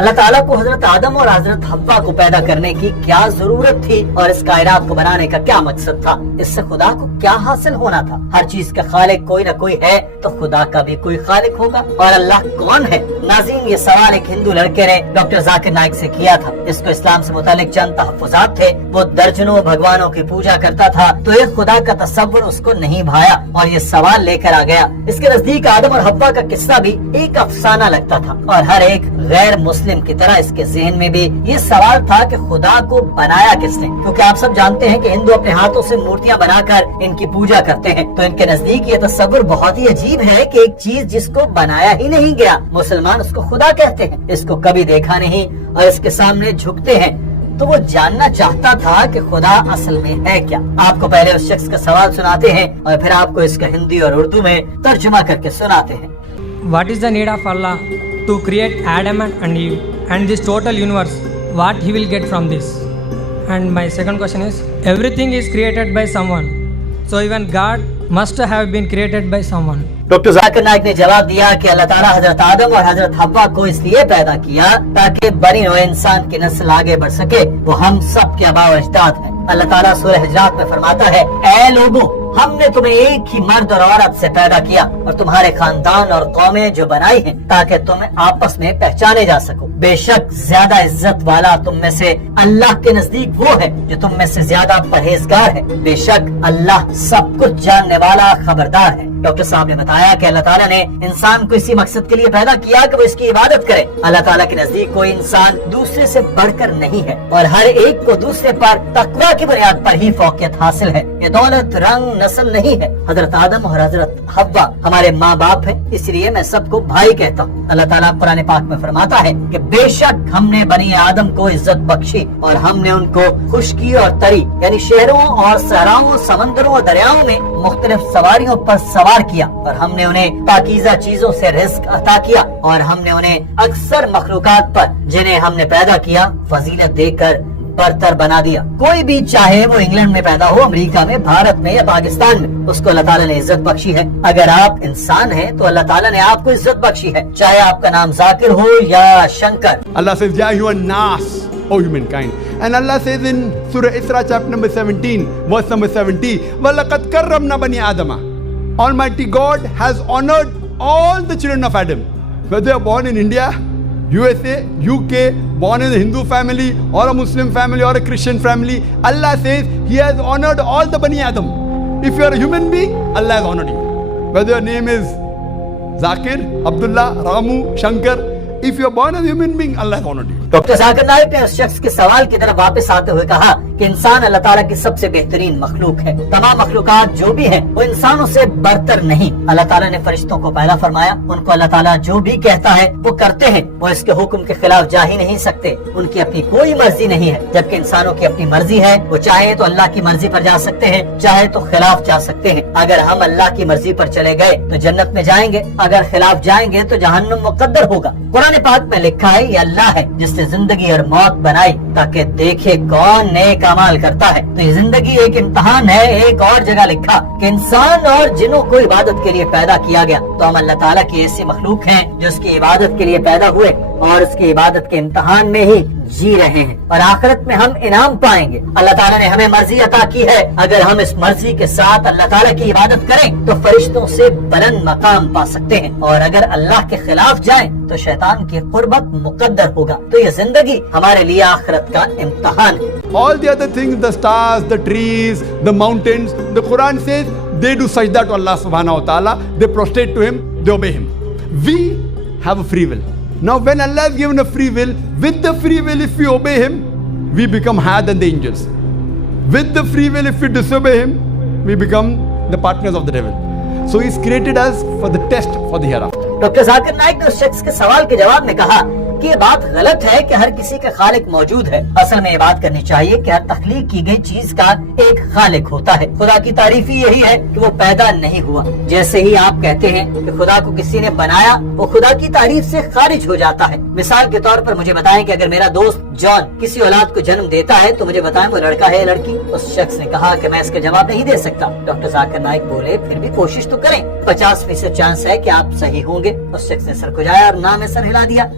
اللہ تعالیٰ کو حضرت آدم اور حضرت حوا کو پیدا کرنے کی کیا ضرورت تھی اور اس کائنات کو بنانے کا کیا مقصد تھا؟ اس سے خدا کو کیا حاصل ہونا تھا؟ ہر چیز کا خالق کوئی نہ کوئی ہے تو خدا کا بھی کوئی خالق ہوگا، اور اللہ کون ہے؟ ناظرین، یہ سوال ایک ہندو لڑکے نے ڈاکٹر ذاکر نائک سے کیا تھا۔ اس کو اسلام سے متعلق چند تحفظات تھے، وہ درجنوں بھگوانوں کی پوجا کرتا تھا تو ایک خدا کا تصور اس کو نہیں بھایا اور یہ سوال لے کر آ گیا۔ اس کے نزدیک آدم اور حوا کا قصہ بھی ایک افسانہ لگتا تھا، اور ہر ایک غیر مسلم کی طرح اس کے ذہن میں بھی یہ سوال تھا کہ خدا کو بنایا کس نے؟ کیونکہ آپ سب جانتے ہیں کہ ہندو اپنے ہاتھوں سے مورتیاں بنا کر ان کی پوجا کرتے ہیں، تو ان کے نزدیک یہ تصور بہت ہی عجیب ہے کہ ایک چیز جس کو بنایا ہی نہیں گیا، مسلمان اس کو خدا کہتے ہیں، اس کو کبھی دیکھا نہیں اور اس کے سامنے جھکتے ہیں۔ تو وہ جاننا چاہتا تھا کہ خدا اصل میں ہے کیا۔ آپ کو پہلے اس شخص کا سوال سناتے ہیں اور پھر آپ کو اس کا ہندی اور اردو میں ترجمہ کر کے سناتے ہیں۔ What is the need of Allah to create Adam and Eve and this total universe? What he will get from this? And my second question is, everything is created by someone, so even God must have been created by someone. Doctor Zakir Naik نے جواب دیا کہ اللہ تعالیٰ حضرت آدم اور حضرت حوا کو اس لیے پیدا کیا تاکہ بنی نوع انسان کی نسل آگے بڑھ سکے، وہ ہم سب کے آباء و اجداد ہیں۔ اللہ تعالیٰ سورہ حجرات میں فرماتا ہے، اے لوگوں، ہم نے تمہیں ایک ہی مرد اور عورت سے پیدا کیا اور تمہارے خاندان اور قومیں جو بنائی ہیں تاکہ تم آپس میں پہچانے جا سکو۔ بے شک زیادہ عزت والا تم میں سے اللہ کے نزدیک وہ ہے جو تم میں سے زیادہ پرہیزگار ہے، بے شک اللہ سب کچھ جاننے والا خبردار ہے۔ ڈاکٹر صاحب نے بتایا کہ اللہ تعالیٰ نے انسان کو اسی مقصد کے لیے پیدا کیا کہ وہ اس کی عبادت کرے۔ اللہ تعالیٰ کے نزدیک کوئی انسان دوسرے سے بڑھ کر نہیں ہے اور ہر ایک کو دوسرے پر تقویٰ کی بنیاد پر ہی فوقیت حاصل ہے۔ یہ دولت، رنگ، نسل نہیں ہے۔ حضرت آدم اور حضرت حوا ہمارے ماں باپ ہیں، اس لیے میں سب کو بھائی کہتا ہوں۔ اللہ تعالیٰ قرآن پاک میں فرماتا ہے کہ بے شک ہم نے بنی آدم کو عزت بخشی اور ہم نے ان کو خشکی اور تری یعنی شہروں اور صحراؤں، سمندروں اور دریاؤں میں مختلف سواریوں پر سوار کیا، اور ہم نے انہیں پاکیزہ چیزوں سے رزق عطا کیا، اور ہم نے انہیں اکثر مخلوقات پر جنہیں ہم نے پیدا کیا فضیلت دے کر برتر بنا دیا۔ کوئی بھی چاہے وہ انگلینڈ میں پیدا ہو، امریکہ میں، بھارت میں یا پاکستان میں، اس کو اللہ تعالیٰ نے عزت بخشی ہے۔ اگر آپ انسان ہیں تو اللہ تعالیٰ نے آپ کو عزت بخشی ہے، چاہے آپ کا نام ذاکر ہو یا Shankar. Allah says, "Ya ayyuhan nas, O humankind." And Allah says in Surah Isra chapter number 17, verse number 70, وَلَقَدْ كَرَّمْنَا بَنِي آدَمَ. Almighty God has honored all the children of Adam, whether they are born in India, USA, UK, born in a Hindu family or a Muslim family or a Christian family. Allah says He has honored all the Bani Adam. If you are a human being, Allah has honored you. Whether your name is Zakir, Abdullah, Ramu, Shankar, if you are born as a human being, Allah has honored you. Doctor Zakir Naik نے اس شخص کے سوال کی طرف واپس آتے ہوئے کہا کہ انسان اللہ تعالیٰ کی سب سے بہترین مخلوق ہے۔ تمام مخلوقات جو بھی ہیں وہ انسانوں سے برتر نہیں۔ اللہ تعالیٰ نے فرشتوں کو پیدا فرمایا، ان کو اللہ تعالیٰ جو بھی کہتا ہے وہ کرتے ہیں، وہ اس کے حکم کے خلاف جا ہی نہیں سکتے، ان کی اپنی کوئی مرضی نہیں ہے، جبکہ انسانوں کی اپنی مرضی ہے۔ وہ چاہے تو اللہ کی مرضی پر جا سکتے ہیں، چاہے تو خلاف جا سکتے ہیں۔ اگر ہم اللہ کی مرضی پر چلے گئے تو جنت میں جائیں گے، اگر خلاف جائیں گے تو جہنم مقدر ہوگا۔ قرآن پاک میں لکھا ہے یہ اللہ ہے جس نے زندگی اور موت بنائی تاکہ دیکھے کون نیک اعمال کرتا ہے۔ تو یہ زندگی ایک امتحان ہے۔ ایک اور جگہ لکھا کہ انسان اور جنوں کو عبادت کے لیے پیدا کیا گیا، تو ہم اللہ تعالیٰ کی ایسی مخلوق ہیں جو اس کی عبادت کے لیے پیدا ہوئے اور اس کی عبادت کے امتحان میں ہی جی رہے ہیں، اور آخرت میں ہم انعام پائیں گے۔ اللہ تعالیٰ نے ہمیں مرضی عطا کی ہے، اگر ہم اس مرضی کے ساتھ اللہ تعالیٰ کی عبادت کریں تو فرشتوں سے بلند مقام پا سکتے ہیں، اور اگر اللہ کے خلاف جائیں تو شیطان کی قربت مقدر ہوگا۔ تو یہ زندگی ہمارے لیے آخرت کا امتحان ہے۔ All the other things, the stars, the trees, the mountains, the Quran says they do sajda to Allah subhanahu wa ta'ala, they prostrate to Him, they obey Him. We have a free will. Now when Allah has given a free will, with the free will if we obey Him, we become higher than the angels. With the free will if we disobey Him, we become the partners of the devil. So He's created us for the test for the hereafter. Doctor Zakir Naik نے اس شخص کے سوال کے جواب میں کہا کہ یہ بات غلط ہے کہ ہر کسی کا خالق موجود ہے۔ اصل میں یہ بات کرنی چاہیے کہ ہر تخلیق کی گئی چیز کا ایک خالق ہوتا ہے۔ خدا کی تعریف ہی یہی ہے کہ وہ پیدا نہیں ہوا۔ جیسے ہی آپ کہتے ہیں کہ خدا کو کسی نے بنایا، وہ خدا کی تعریف سے خارج ہو جاتا ہے۔ مثال کے طور پر مجھے بتائیں کہ اگر میرا دوست جان کسی اولاد کو جنم دیتا ہے تو مجھے بتائیں وہ لڑکا ہے یا لڑکی؟ اس شخص نے کہا کہ میں اس کا جواب نہیں دے سکتا۔ ڈاکٹر ذاکر نائک بولے پھر بھی کوشش تو کریں، 50% چانس ہے کہ آپ صحیح ہوں گے۔ اس شخص نے سر کھجایا اور نہ میں سر ہلا دیا۔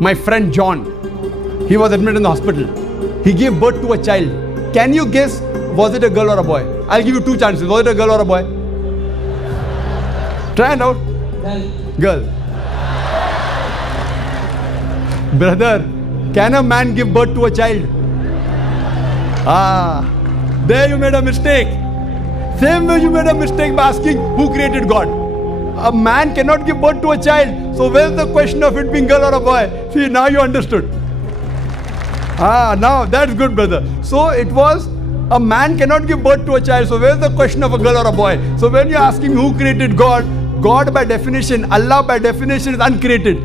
My friend John, he was admitted in the hospital. He gave birth to a child. Can you guess, was it a girl or a boy? I'll give you two chances. Was it a girl or a boy? Try it out. Girl. Brother, can a man give birth to a child? There you made a mistake. Same way you made a mistake by asking who created God. A man cannot give birth to a child. So where's the question of it being girl or a boy? See, now you understood. Now that's good, brother. So it was a man cannot give birth to a child. So where's the question of a girl or a boy? So when you're asking who created God, God by definition, Allah by definition is uncreated.